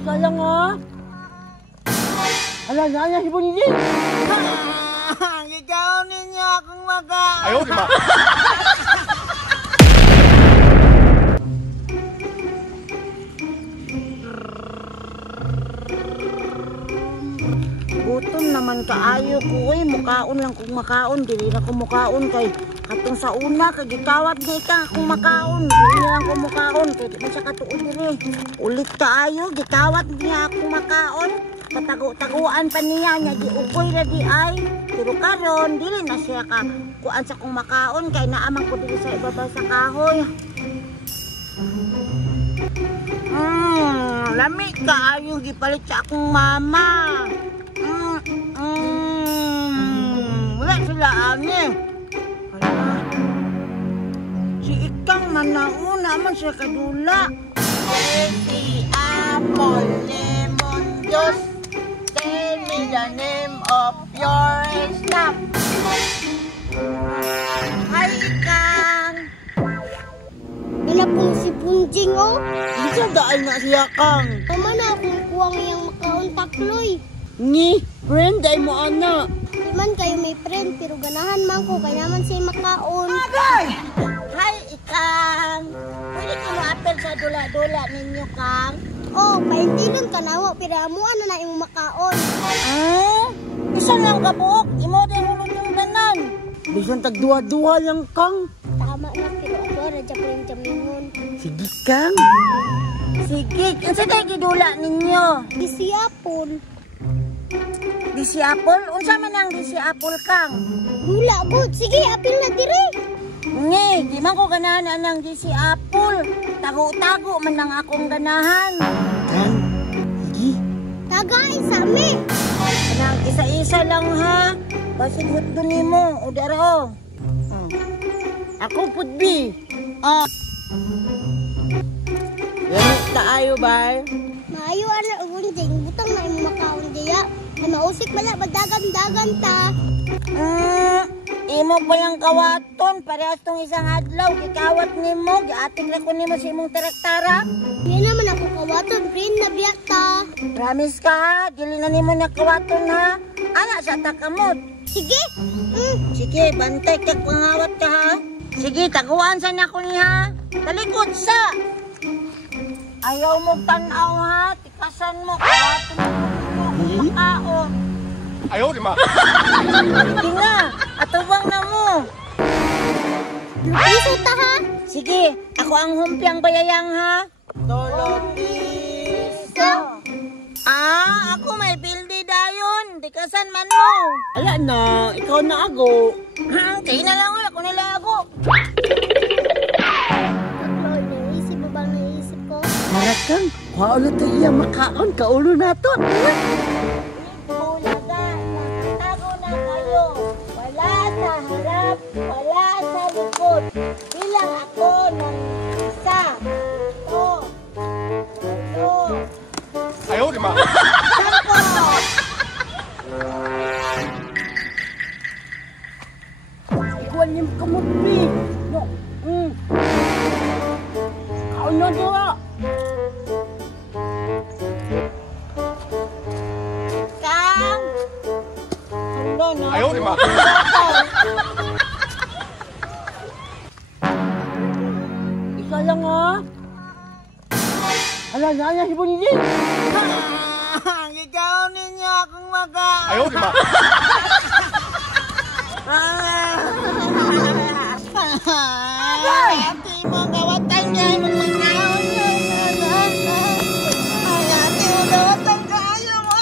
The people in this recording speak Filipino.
Isa lang ha. Ala, nanya si Bonnie. Ikaw ninyo akong maka. Ayaw, di ba? Gutom naman kaayo ko eh. Mukaon lang kung makaon. Dili na ko mukaon kay katong sa una kay gikawat di ka akong makaon. Dili lang ko mukaon kay di man siya katuon diri. Ulit kaayo gikawat niya akong makaon. Katago-taguan pa niya niya di ukoy na di ay. Pero karon dili na siya ka kuan sa kong makaon kay naamang ko dili sa ibabaw sa kahoy. Lami kaayo gipalit sa akong mama. Wala sila ani. Si Ikang manauna man siya kadula. Si apple lemon juice. Tell me the name of your snack. Hi Ikang. Wala pong si Punjing oh. Bisa daan na siya Kang. Mama na akong kuwang iyang makaon takloy. Ni, friend ay mo ana. Di man kayo may friend pero ganahan man ko kaya naman siya makaon. Agay! Hi Ikang. Pwede ka mo-apel sa dula-dula ninyo Kang. Oh, paintilon ka na ho pero amuan na na yung makaon. Isa lang ka buok. Imo din hulog yung danan. Bisan tagduwa-duwa lang Kang. Tama na pero ato radya pa yung jamingon. Sige Kang. Sige, unsa tayo gidula ninyo? Isi apple. Disi apple? Unsa man ang disi apple Kang? Dula good. Sige, apil na diri. Nge, di man ko ganahan ang disi apple. Tago-tago man ang akong ganahan. Kang, sige. Tagay sa mi. Kanang isa-isa lang ha. Basig hutdo nimo. O daro. Ako pudbi. Lamit taayo ba? Maayo ana ugunjing. Butang na yung makaon diya. Ay mausik bala dagan-dagan ta. Imo pa yung kawaton. Parehas tong isang adlaw. Ikawat nimo. Giatik na ko nimo sa imong taraktara. Yan naman ako kawaton. Green na biyata. Promise ka ha. Dili na nimo na kawaton ha. Ana sa takamot. Sige. Sige, bantay ka pangawat ka ha. Sige, taguan sa na ko niya. Talikod sa. Ayaw mo tanaw ha. Tikasan mo. Kawaton mo. Makaon. Ayaw, di ba? Sige nga. Atubang na mo. Piso ta ha. Sige, ako ang humpiang bayayang ha. Tolo piso. Ako may bildi dayon. Dikasan man mo. Ala na, ikaw na ako. Kayo na lang ako nila ako. Takloy, naisip mo bang naisip ko? Harap Kang, wala to iya makaon, kaulo na to. Bulaga, nakatago na kayo. Wala sa harap, wala sa likod. Bilang ako ng isa. Ito. Ayaw, di ba? Sampo. Ikaw niyo kamutli. No. Kaon na diwa. Kang. Handa na. Ayaw, di ba? Isa lang ha. Ala, nanya si Bonnie. Ikaw ninyo akong maka. Ayaw, di ba? Ate mo gawatan niya yung magkakaon. Ate mo gawatan ka ayaw mo.